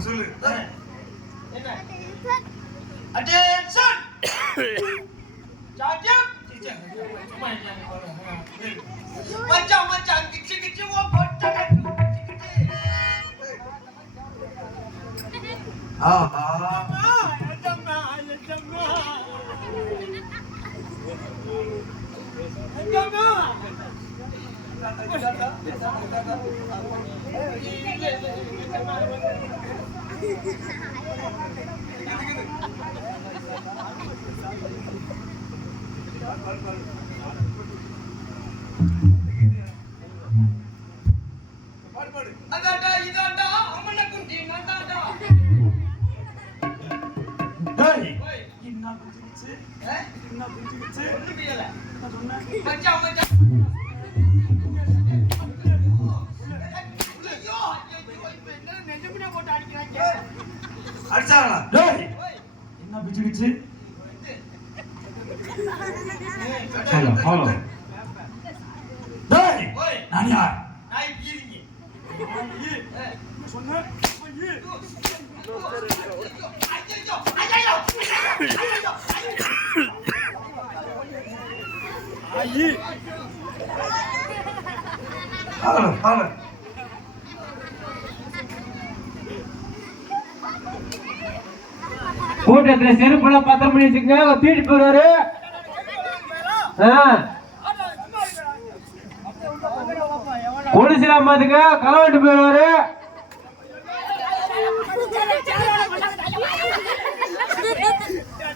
சொல்லு அட்டென்ஷன் சாத்தியம் மச்சான் மச்சான் கிச்சு கிச்சு ஓ ஆஹா பாடு பாடு அதாண்டா இதாண்டா ஐயோ இப்ப என்ன நெஞ்சமின போட்டு அடிக்கிறாங்க அடிச்சாங்களா டேய் ஓய் என்ன புடிச்சிச்சு இது ஹலோ ஹலோ டேய் ஓய் நான் யார் நாய் பீரிங்க ஏ சொன்ன ஹலோ ஹலோ கூட்டத்துல செருப்பெல்லாம் பத்திரம் பண்ணி வச்சுக்கங்க. தூக்கிட்டு போறாரு கொடிசிலாம் பாத்துங்க களவாண்டு போயிடுவாரு நாலு ஒரே என்னைய பார்த்து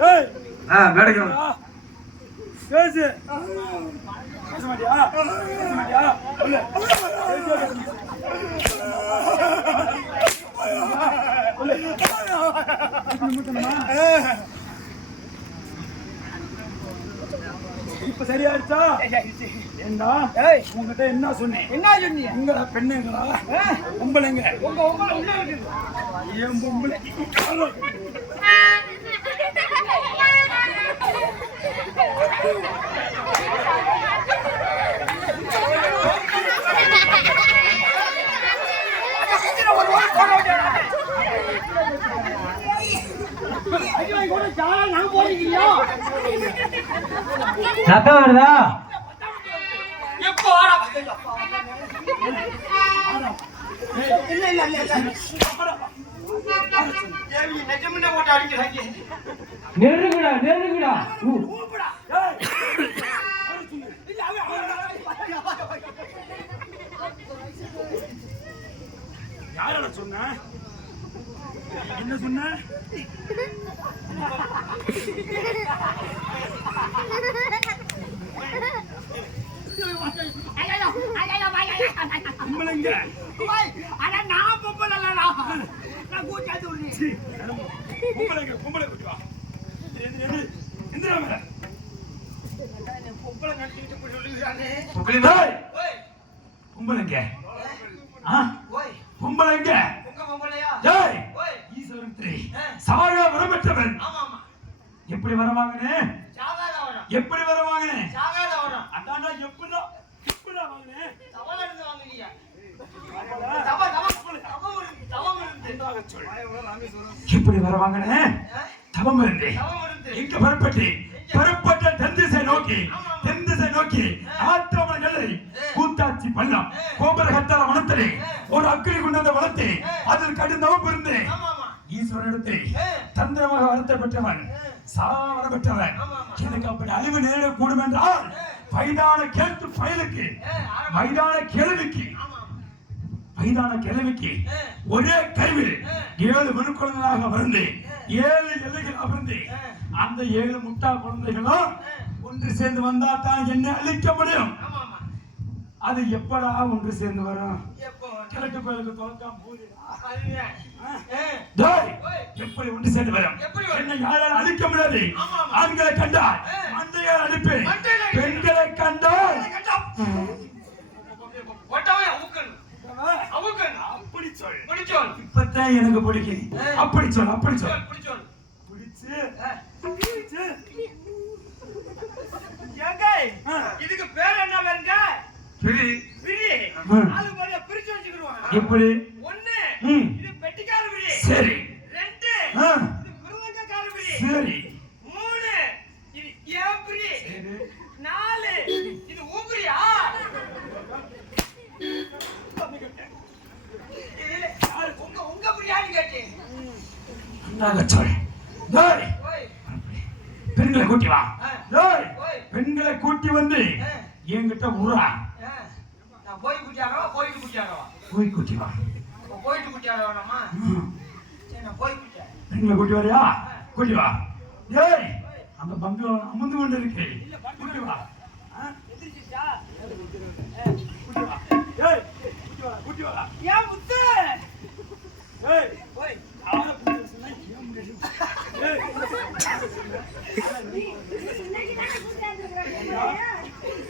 டேய் ஆ மேடைக்கு பேசு பேச மாட்டியா பேச மாட்டியா சொல்லு இப்ப சரியாயிருச்சா ஏண்டா? உங்ககிட்ட என்ன சொன்னேன்? என்ன சொன்னீங்க? உங்களா பெண்ணுங்களா பொம்பளைங்க. உங்க உங்களை உள்ள இருக்குது. ஏன் பொம்பளை? போட்டு அடிக்கிறாங்க நெருங்குடா நெருங்குடா. ஊ. யாரோட சொன்ன? என்ன சொன்ன? பொம்பளைங்க நான் பொம்பளை நான் கூட்டாது உள்ளி சீ, நரம்பு. பொம்பளைங்க பொம்பளை கூட்டு வா. எந்திரா மேல. பொம்பளை நடிச்சுக்கிட்டு போய் சொல்லுகிறானே. பொம்பளைங்க. ஆ? ஓய். பொம்பளைங்க. சாகா வரமற்றவன். எப்படி வர வரம். எப்படி வர வரம். அதாண்டா எப்படா எப்படா வாங்கினேன் தவள இருந்து சொல். எப்படி வர வாங்கினேன் ஆ? தவம் இருந்து. எங்க பரப்பட்டி பரப்பட்ட தென் திசை நோக்கி தென் திசை நோக்கி ஆற்றமலை கூத்தாச்சி பள்ளம். கோபுர கட்டார வனத்திலே ஒரு அக்கினி குண்டத்தை வளர்த்து. அதில் கடும் தவம் இருந்து ஈஸ்வரனிடத்தை. தந்திரமாக வரத்தை பெற்றவன் சாவர பெற்றவன். எனக்கு அப்படி அழிவு நேரக்கூடும் என்றால் வயதான கேட்டு பயலுக்கு. வயதான கேள்விக்கு வயதான கிழவிக்கு. ஒரே கருவில். ஏழு மனுக்குழந்தைகளாக பிறந்து ஏழு எல்லைகளாக பிறந்து ஆ. அந்த ஏழு முட்டா குழந்தைகளும் ஒன்று சேர்ந்து வந்தா தான் என்ன அழிக்க முடியும்? அது எப்படா ஒன்று சேர்ந்து வரும்? எப்போ? கிழக்கு கோயிலுக்கு தோற்காம. எப்படி ஒன்று சேர்ந்து வரும்? என்னை யாரால் அழிக்க முடியாது. ஆண்களை கண்டால் மண்டையில அடிப்பேன். பெண்களை கண்டால் அதை கண்டா. ஒட்டவே அமுக்கணும். அமுக்கணும். அப்படி சொல் பிடிச்சோல். இப்பதான் எனக்கு பிடிக்கும். அப்படி சொல் அப்படி சொல் பிடிச்சோல், பிடிச்சோல். பிடிச்சு ஆ. பிடிச்சு ஏங்க, ஆ. இதுக்கு பேர் என்ன பேருங்க விரி ஆ. நாலு பேரை பிரிச்சு வச்சுக்கிடுவாங்க எப்படி ஒண்ணு. இது பெட்டிக்கார விரி சரி ரெண்டு. இது மிருதங்கக்கார சரி மூணு இது ஏன் விரி சரி. நாலு இது ஊங்குறியா இல்ல, யாரு? உங்க உங்க பிரியாணி கேட்டேன் நாங்க சொல் ஓய் பெண்களை கூட்டி வா. ஆ. ஓய். பெண்களை கூட்டி வந்து என்கிட்ட உரா போய் குட்டியாகவா போயிட்டு குட்டியாகவா போய் கூட்டி வா. போயிட்டு குட்டியாக ம். போய் குட்டியா பெண்களை கூட்டி வரையா? கூட்டி வா. டேய். அந்த பங்களா அமர்ந்து கொண்டு இருக்கு கூட்டி வா ஆ? கூட்டி வா டேய் கூட்டி வா கூட்டி வா ஏன் முத்து டேய் ஓய் யாரை கூட்டி வர சொன்னா ஏன் முடியும்? டேய்